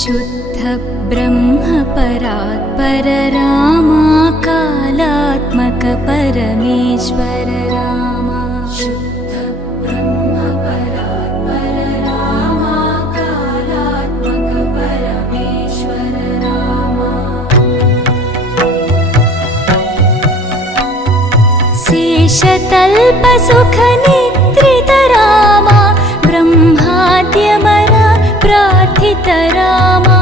शुद्ध ब्रह्म परात्पर रामा कालात्मक परमेश्वर रामा शुद्ध ब्रह्म परात्पर रामा कालात्मक परमेश्वर रामा शेषतल्प सुख निद्रित रामा ब्रह्माद्यमर प्रार्थित रामा